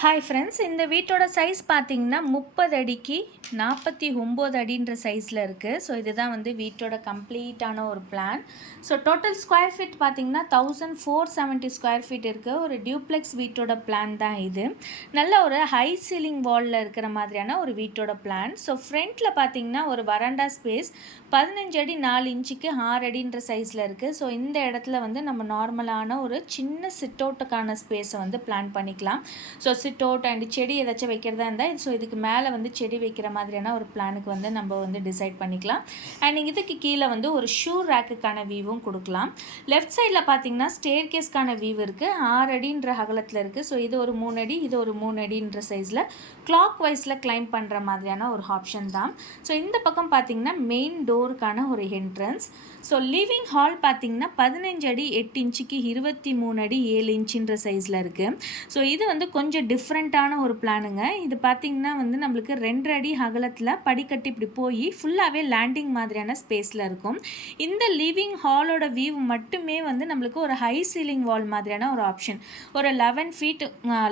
Hi friends இந்த வீட்டோட size பார்த்தீங்கன்னா முப்பது அடிக்கு நாற்பத்தி ஒம்பது அடின்ற சைஸில் இருக்குது ஸோ இதுதான் வந்து வீட்டோட கம்ப்ளீட்டான ஒரு plan so total square feet பார்த்தீங்கன்னா thousand four seventy square feet இருக்குது ஒரு டியூப்ளெக்ஸ் வீட்டோட பிளான் தான் இது. நல்ல ஒரு ஹை சீலிங் வாலில் இருக்கிற மாதிரியான ஒரு வீட்டோட பிளான் ஸோ ஃப்ரண்ட்டில் பார்த்தீங்கன்னா ஒரு வராண்டா ஸ்பேஸ் பதினஞ்சு அடி நாலு இன்ச்சுக்கு ஆறு அடின்ற சைஸில் இருக்குது ஸோ இந்த இடத்துல வந்து நம்ம நார்மலான ஒரு சின்ன சிட் அவுட்டுக்கான ஸ்பேஸை வந்து பிளான் பண்ணிக்கலாம். ஸோ சிட் அண்ட் செடி ஏதாச்சும் வைக்கிறதா இருந்தால் ஸோ இதுக்கு மேலே வந்து செடி வைக்கிற மாதிரியான ஒரு பிளானுக்கு வந்து நம்ம வந்து டிசைட் பண்ணிக்கலாம். அண்ட் இதுக்கு கீழே வந்து ஒரு ஷூ ரேக்குக்கான வியூவும் கொடுக்கலாம். லெஃப்ட் சைடில் பார்த்தீங்கன்னா ஸ்டேர் கேஸ்க்கான வியூ இருக்குது ஆறு அடின்ற அகலத்தில் இருக்குது ஸோ இது ஒரு மூணு அடி இது ஒரு மூணு அடின்ற சைஸில் கிளாக் வைஸில் கிளைம் பண்ணுற மாதிரியான ஒரு ஆப்ஷன் தான். ஸோ இந்த பக்கம் பார்த்தீங்கன்னா மெயின் டோருக்கான ஒரு என்ட்ரன்ஸ் ஸோ லிவிங் ஹால் பார்த்தீங்கன்னா பதினஞ்சு அடி எட்டு இன்ச்சுக்கு இருபத்தி மூணு அடி ஏழு இன்ச்சுன்ற சைஸில் இருக்குது ஸோ இது வந்து கொஞ்சம் டிஃப்ரெண்ட்டான ஒரு பிளானுங்க இது பார்த்திங்கன்னா வந்து நம்மளுக்கு ரெண்டு அடி அகலத்தில் படிக்கட்டு இப்படி போய் ஃபுல்லாகவே லேண்டிங் மாதிரியான ஸ்பேஸில் இருக்கும். இந்த லிவிங் ஹாலோட வியூ மட்டுமே வந்து நம்மளுக்கு ஒரு ஹை சீலிங் வால் மாதிரியான ஒரு ஆப்ஷன் ஒரு லெவன் ஃபீட்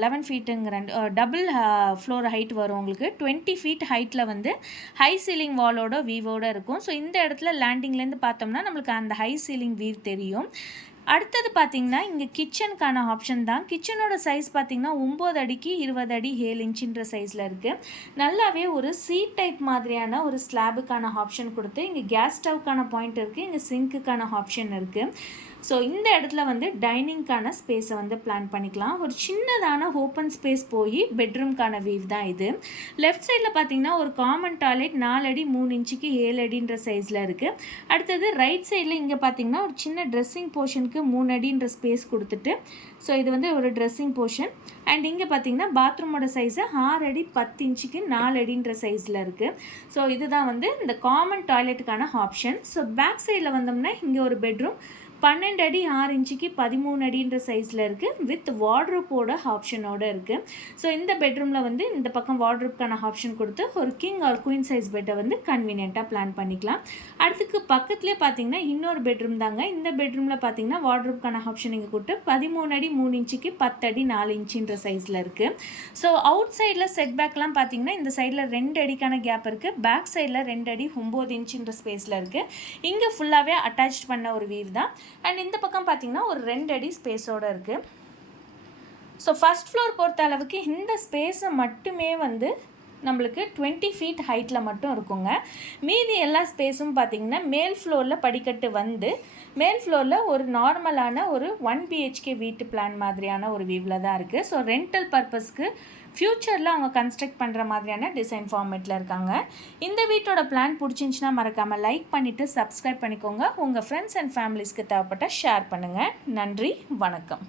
லெவன் ஃபீட்டுங்கிற டபுள் ஃப்ளோர் ஹைட் வரும் உங்களுக்கு. டுவெண்ட்டி ஃபீட் ஹைட்டில் வந்து ஹை சீலிங் வாலோட வியூவோடு இருக்கும். ஸோ இந்த இடத்துல லேண்டிங்லேருந்து பார்த்தோம்னா நம்மளுக்கு அந்த ஹை சீலிங் வியூ தெரியும். அடுத்தது பார்த்திங்கன்னா இங்கே கிச்சனுக்கான ஆப்ஷன் தான். கிச்சனோட சைஸ் பார்த்திங்கன்னா ஒம்பது அடிக்கு இருபது அடி ஏழு இன்ச்சுன்ற சைஸில் இருக்குது நல்லாவே ஒரு சீட் டைப் மாதிரியான ஒரு ஸ்லாபுக்கான ஆப்ஷன் கொடுத்து இங்கே கேஸ் ஸ்டவ்க்கான பாயிண்ட் இருக்குது இங்கே சிங்க்குக்கான ஆப்ஷன் இருக்குது ஸோ இந்த இடத்துல வந்து டைனிங்க்கான ஸ்பேஸை வந்து பிளான் பண்ணிக்கலாம். ஒரு சின்னதான ஓப்பன் ஸ்பேஸ் போய் பெட்ரூம்க்கான வீவ் தான் இது. லெஃப்ட் சைடில் பார்த்தீங்கன்னா ஒரு காமன் டாய்லெட் நாலு அடி மூணு இன்ச்சுக்கு ஏழு அடின்ற சைஸில் இருக்குது அடுத்தது ரைட் சைடில் இங்கே பார்த்தீங்கன்னா ஒரு சின்ன ட்ரெஸ்ஸிங் போர்ஷனுக்கு மூணு அடின்ற ஸ்பேஸ் கொடுத்துட்டு ஸோ இது வந்து ஒரு ட்ரெஸ்ஸிங் போர்ஷன் அண்ட் இங்கே பார்த்தீங்கன்னா பாத்ரூமோட சைஸு ஆறு அடி பத்து இன்ச்சுக்கு நாலு அடின்ற சைஸில் இருக்குது ஸோ இதுதான் வந்து இந்த காமன் டாய்லெட்டுக்கான ஆப்ஷன் ஸோ பேக் சைடில் வந்தோம்னா இங்கே ஒரு பெட்ரூம் பன்னெண்டு அடி ஆறு இன்ச்சுக்கு பதிமூணு அடின்ற சைஸில் இருக்குது வித் வார்ட்ரூப்போட ஆப்ஷனோட இருக்குது ஸோ இந்த பெட்ரூமில் வந்து இந்த பக்கம் வார்ட்ரூப்க்கான ஆப்ஷன் கொடுத்து ஒரு கிங் ஆர் குயின் சைஸ் பெட்டை வந்து கன்வீனியண்ட்டாக பிளான் பண்ணிக்கலாம். அடுத்துக்கு பக்கத்துலேயே பார்த்தீங்கன்னா இன்னொரு பெட்ரூம் தாங்க. இந்த பெட்ரூமில் பார்த்தீங்கன்னா வார்ட்ரூப்க்கான ஆப்ஷன் இங்கே கொடுத்து பதிமூணு அடி மூணு இன்ச்சுக்கு பத்து அடி நாலு இன்ச்சுன்ற சைஸில் இருக்குது ஸோ அவுட் சைடில் செட் பேக்லாம் பார்த்தீங்கன்னா இந்த சைடில் ரெண்டு அடிக்கான கேப் இருக்குது பேக் சைடில் ரெண்டு அடி ஒம்பது இன்ச்சுன்ற ஸ்பேஸில் இருக்குது இங்கே ஃபுல்லாகவே அட்டாச் பண்ண ஒரு வீவ் தான் அண்ட் இந்த பக்கம் பார்த்தீங்கன்னா ஒரு ரெண்டு அடி ஸ்பேஸோடு இருக்குது ஸோ ஃபஸ்ட் ஃப்ளோர் பொறுத்த அளவுக்கு இந்த ஸ்பேஸை மட்டுமே வந்து நம்மளுக்கு டுவெண்ட்டி ஃபீட் ஹைட்டில் மட்டும் இருக்குங்க. மீதி எல்லா ஸ்பேஸும் பார்த்திங்கன்னா மேல் ஃப்ளோரில் படிக்கட்டு வந்து மேல் ஃப்ளோரில் ஒரு நார்மலான ஒரு ஒன் பிஹெச்கே வீட்டு பிளான் மாதிரியான ஒரு வியூவில் தான் இருக்குது ஸோ ரெண்டல் பர்பஸ்க்கு ஃப்யூச்சரில் அவங்க கன்ஸ்ட்ரக்ட் பண்ணுற மாதிரியான டிசைன் ஃபார்மேட்டில் இருக்காங்க. இந்த வீட்டோட பிளான் பிடிச்சிருந்துச்சின்னா மறக்காமல் லைக் பண்ணிவிட்டு சப்ஸ்கிரைப் பண்ணிக்கோங்க. உங்கள் ஃப்ரெண்ட்ஸ் அண்ட் ஃபேமிலிஸ்க்கு தேவைப்பட்ட ஷேர் பண்ணுங்கள் நன்றி வணக்கம்.